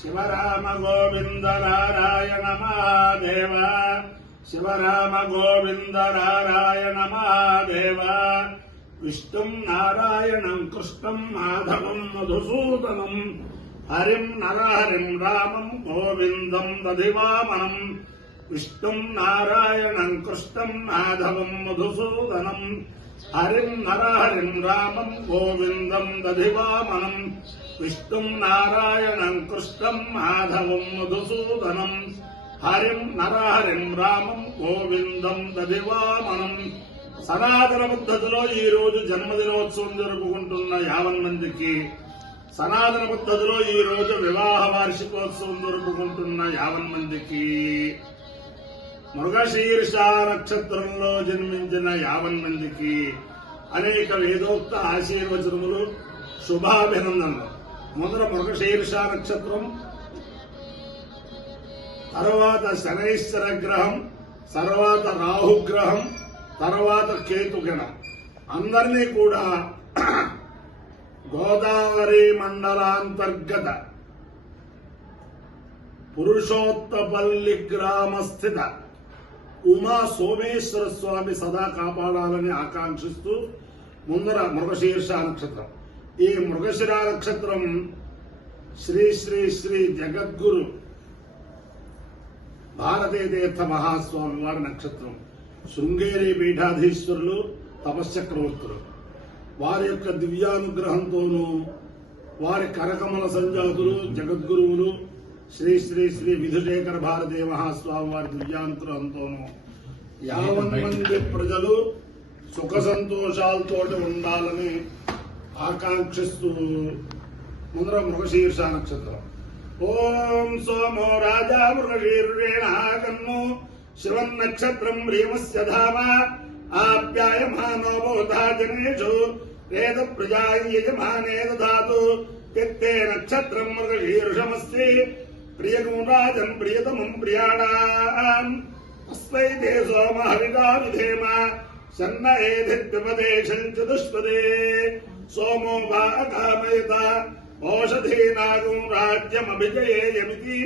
శివరామ గోవింద నారాయణ మహాదేవ శివరామ గోవింద నారాయణ మహాదేవ విష్ణుం నారాయణం కృష్ణం మాధవం మధుసూదనం హరిం నరహరిం రామం గోవిందం దధివామనం విష్ణుం నారాయణం కృష్ణం మాధవం మధుసూదనం హరిం నరహరిం రామం గోవిందం దధివామనం విష్ణుం నారాయణం కృష్ణం మాధవం మధుసూదనం హరిం నరహరిం రామం గోవిందం దధివామనం. సనాతన పద్ధతిలో ఈ రోజు జన్మదినోత్సవం జరుపుకుంటున్న 50 మందికి, సనాతన పద్ధతిలో ఈ రోజు వివాహ వార్షికోత్సవం జరుపుకుంటున్న 50 మందికి, మృగశీర్ష నక్షత్రంలో జన్మించిన 50 మందికి అనేక వేదోక్త ఆశీర్వచనములు, శుభాభినందనలు. మొదట మృగశీర్ష నక్షత్రం, తర్వాత శనైశ్వర గ్రహం, తర్వాత రాహుగ్రహం, తర్వాత కేతుగణం. అందరినీ కూడా గోదావరి మండలాంతర్గత పురుషోత్తపల్లి గ్రామస్థిత ఉమా సోమేశ్వర స్వామి సదా కాపాడాలని ఆకాంక్షిస్తూ ముందర మృగశీర్ష నక్షత్రం. ఈ మృగశిర నక్షత్రం శ్రీ శ్రీ శ్రీ జగద్గురు భారతీ తీర్థ మహాస్వామి వారి నక్షత్రం. శృంగేరి పీఠాధీశ్వరులు, తపశ్చక్రవర్తులు. వారి యొక్క దివ్యానుగ్రహంతోనూ, వారి కరకమల సంజాతులు, జగద్గురువులు శ్రీ శ్రీ శ్రీ విధుశేఖర భారతీ మహాస్వామి వారి దివ్యానుగ్రహంతోనూ 50 మంది ప్రజలు సుఖ సంతోషాలతో ఉండాలని ఆకాంక్షిస్తూ ముందర మృగశీర్ష నక్షత్రం. ఓం సోమో రాజా మృగశీర్షేణాకన్ను శివం నక్షత్రం హ్రీమస్య ధామ ఆప్యాయమానో బహుధా జనేషు వేద ప్రజా యజమానే దదాతు యత్తే నక్షత్రం మృగశీర్షమస్తి ప్రియగం రాజన్ ప్రియతమం ప్రియాణాం అస్మై తే సోమ హవిగా విధేమ సన్న ఏధిద్విపదేశం చతుష్పదే సోమో భాగమయత ఓషధీనాగం రాజ్యమభిజయేయమితి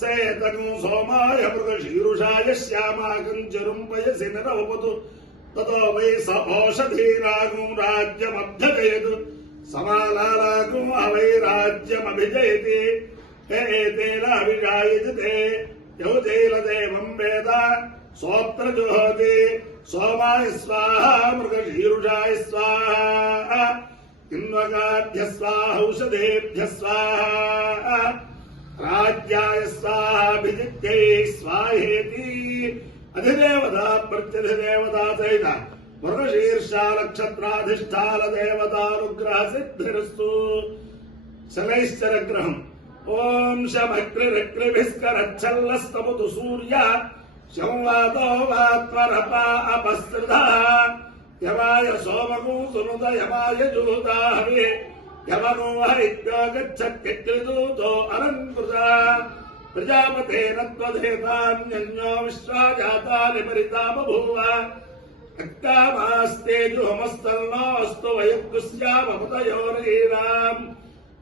సేతగం సోమాయ మృగశీరుషాయ శ్యామాకం చరుంపయసి నిరవపతు తతో వై స ఓషధీనాగం రాజ్యమభ్యజయతు సమాలాలాగం అవై రాజ్యమభిజయతి తేనాభిషాయతే యౌతైలదేవం వేద సోత్ర జుహోతి సోమాయ స్వాహ మృగశీరుషాయ స్వాహ కిన్వకాభ్య స్వాహ ఔషధేభ్య స్వాహ రాజ్యాయ స్వాహాభిజిత్యై స్వాహేతి. అధిదేవత ప్రత్యధిదేవతా సహిత మృగశీర్ష నక్షత్రాధిష్టాన దేవతానుగ్రహ సిద్ధిరస్తు. శనైశ్చర గ్రహం. ఓం శమగ్రిరగ్రిభిస్కరచ్చల్లస్తముతు సూర్య సంవాదో వాత్మరపా అపస్త్రిధ యమాయ సోమకు సునుత యమాయ జూతాహవి యమనో హరిత్యో గచ్చత్యగ్రిదూతో అలంకృత ప్రజాపతేన త్వధేతాన్యన్యో విశ్వాజాతాని పరితా బభూవ అక్కామాస్తేజుహమస్తన్నోస్తు వయస్యామృతయోరీరాం.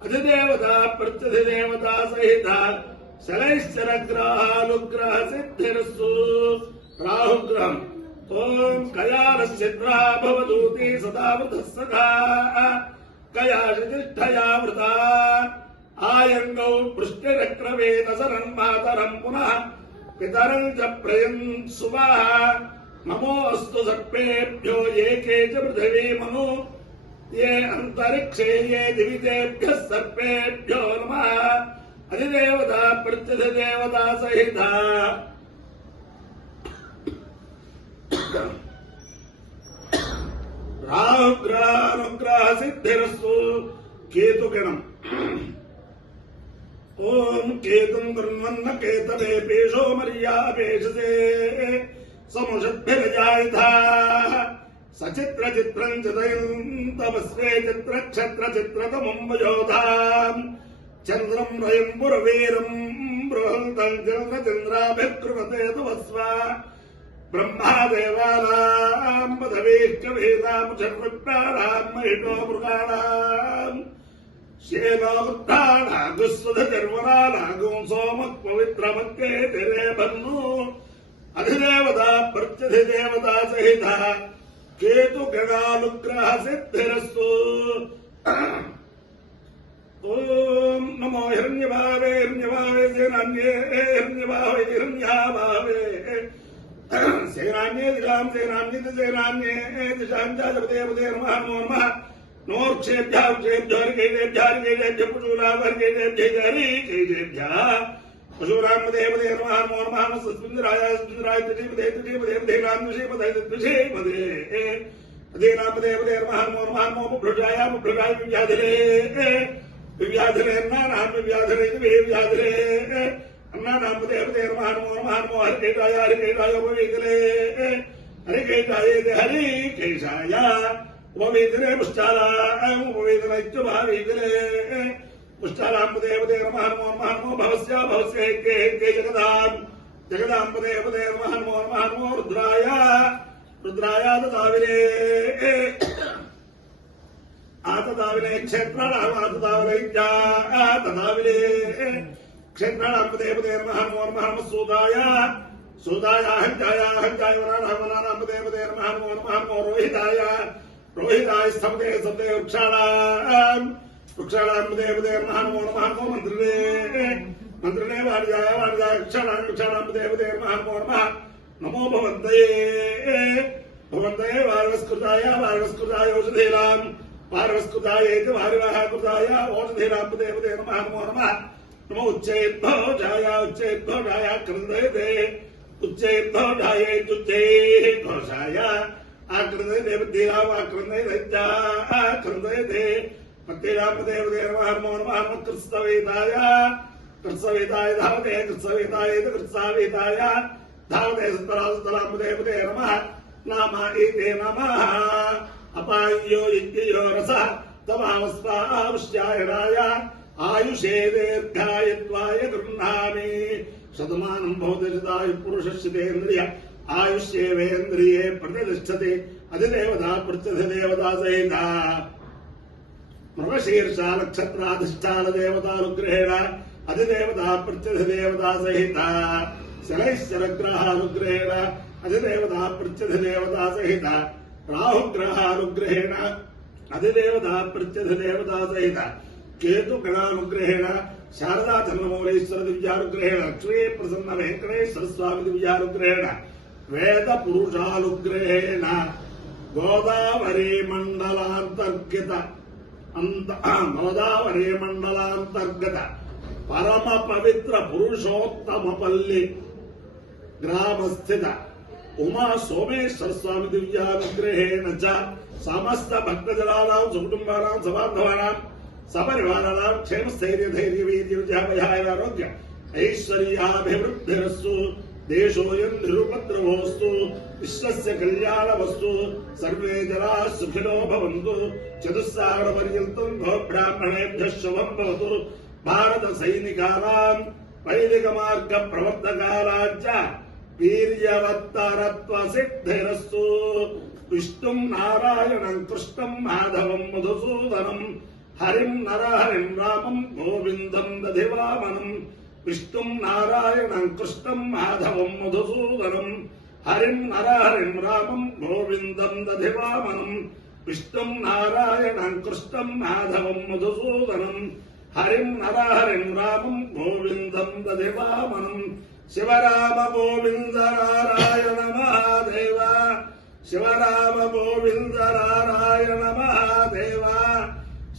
అధిదేవత ప్రత్యధిదేవతా సహిత శనైశ్చర గ్రహానుగ్రహ సిద్ధిరస్తు. రాహుగ్రహం. ఓం కయానశ్చిద్రా భవదూతి సదావృత సఖా కయాశితిష్ఠయా వృత ఆయంగౌ పృష్టిరక్రవేదసరం మాతరం పునః పితరం చ ప్రయం సువాః నమోऽस्तु సర్పేభ్యో ఏకే చ పృథివీ మను ఏ అంతరిక్షే ఏ దివితేభ్యః సర్పేభ్యో నమః. అధిదేవత ప్రత్యధిదేవతా సహిత రాహుగ్రహానుగ్రహ సిద్ధిరస్తు. కేతుగణం. ఓం కేతుం కృణ్వన్న కేతనే పేషో మర్యాపేషసే సముషద్భిరజాయుధ సచిత్ర చిత్రం చిదయం తమస్వే చిత్రక్షత్ర చిత్రతమం వయోధాం చంద్రం రయం పురవీరం బృహంతం చంద్రచంద్రాభికృపతే తువస్వ బ్రహ్మాదేవానాం పదవీ కవీనాం చర్విప్రాణాం మహిషో మృగాణాం శేనాగుస్వధర్మరాలాగం సోమక్ పవిత్రమక్కే తెరే బన్ను అధిదేవత ప్రత్యధిదేవత సహిత కేతు గణానుగ్రహ సిద్ధిరస్తు. ఓం నమో హిరణ్యభావే హిరణ్యభావే సేనాన్యే హిరణ్యభావే హిరణ్యాభావే సేనాన్యే దిశాం సేనాన్యే సేనాన్యే దిశాం జపదేవదే నమః నమో నమః నోర్క్షేభ్యాక్షేభ్యోరికేభ్యారికేభ్య పుషూలావర్గేభ్యైకేభ్య పశూరామదేవదే నమః నమో నమః సస్మింద్రాయ సుందరాయ త్రిపదే త్రిపదే ధీనాం శ్రీపదే త్రిషేపదే అదేనామదేవదే నమః నమో నమః నమో బుభృజాయ బుభృజాయ వివ్యాధిరే వివ్యాధిరే నానాం వివ్యాధిరే వివ్యాధిరే అన్నానామదేవదే నమః నమో నమః నమో హరికేశాయ హరికేశాయ ఉపవేదిరే హరికేశాయ హరికేశాయ ఉపవేదిరే పుష్టాలాం ఉపవేదన ఇత్యుపవేదిరే పుష్టాలాంబదేవదే నమః నమో నమః నమో భవస్య భవస్య హేకే హేకే జగదాం జగదాంబదేవదే నమః నమో నమః నమో రుద్రాయ రుద్రాయ తదావిరే ఆతదావిరే క్షేత్రాణాం ఆతదావిరే తదావిరే క్షేత్రాణాంబదేవదే నమః నమో నమః నమః సూదాయ సూదాయ హంజాయ హంజాయ వరాణాంబదేవదే నమః నమో నమః నమో రోహితాయ రోహితాయ స్తవదే స్తవదే వృక్షాణాంబదేవదే నమః నమో నమః నమో మంత్రిణే మంత్రిణే వాణిజాయ వాణిజాయ వృక్షాణాంబదేవదే నమః నమో నమః నమో భవంతయే భవంతయే వారవస్కృతాయ వారవస్కృతాయ ఔషధీనాం వారవస్కృతాయ వారివాహకృతాయ ఔషధీనాంబదేవదే నమః నమో నమః నమో ఉచ్చైర్భోజాయ ఉచ్చైర్భోజాయ కృందయతే ఉచ్చైర్భోజాయ ఉచ్చైర్ఘోషాయ ఆకృందయతే బుద్ధిరామ ఆకృందయతే కృందయతే పత్తిరామదేవదే నమః నమో నమః నమః కృత్సవేదాయ కృత్సవేదాయ ధావతే కృత్సవేదాయ కృత్సావేదాయ ధావతే సత్తరామదేవదే నమః నామాయితే నమః అపాయ్యో యజ్ఞయో రసః తమావస్వావశ్యాయనాయ ఆయుషే దీర్ఘాయత్వాయ గృహ్ణామి శతమానం భవతి శతాయు పురుషస్యేంద్రియ ఆయుష్యేవేంద్రియే ప్రతిష్టతే అధిదేవతా ప్రత్యధిదేవతా సహిత మృగశీర్ష నక్షత్రాధిష్టాన దేవతానుగ్రహేణ అధిదేవతా ప్రత్యధిదేవతా సహిత శనైశ్చరగ్రహానుగ్రహేణ అధిదేవతా ప్రత్యధిదేవతా సహిత రాహుగ్రహానుగ్రహేణ అధిదేవతా ప్రత్యధిదేవతా సహిత కేతుగణానుగ్రహేణ శారదా చంద్రమౌళేశ్వర దివ్యానుగ్రహేణ లక్ష్మీ ప్రసన్న వెంకటేశ్వర స్వామి దివ్యానుగ్రహేణ వేద పురుషానుగ్రహేణ గోదావరి మండలాంతర్గత గోదావరి మండలాంతర్గత పరమ పవిత్ర పురుషోత్తమపల్లి గ్రామస్థిత ఉమా సోమేశ్వర స్వామి దివ్యానుగ్రహేణ చ సమస్త భక్తజనానాం సుకుటుంబానాం సబాంధవానాం సపరివారాణాం క్షేమస్థైర్య ధైర్య వీర్య విజయాభయారోగ్య ఐశ్వర్యాభివృద్ధిరస్సు దేశోయం నిరుపద్రవోస్తు విశ్వస్య కళ్యాణవస్తు సర్వే జనా సుఖినో భవంతు చతుస్సాగర పర్యంతం గోబ్రాహ్మణేభ్యః శుభం భవతు భారత సైనికానాం వైదిక మార్గ ప్రవర్తకానాంచ వీర్యవత్తరత్వ సిద్ధిరస్తు. విష్ణుం నారాయణం కృష్ణం మాధవం మధుసూదనం హరిం నరహరిం రామం గోవిందం దధివామనం. విష్ణుం నారాయణం కృష్ణం మాధవం మధుసూదనం హరిం నరహరిం రామం గోవిందం దధివామనం. విష్ణుం నారాయణం కృష్ణం మాధవం మధుసూదనం హరిం నరహరిం రామం గోవిందం దధివామనం. శివరామ గోవింద నారాయణ మహాదేవ శివరామ గోవింద నారాయణ మహాదేవ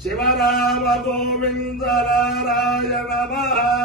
శివరామ గోవింద నారాయణ మహాదేవ.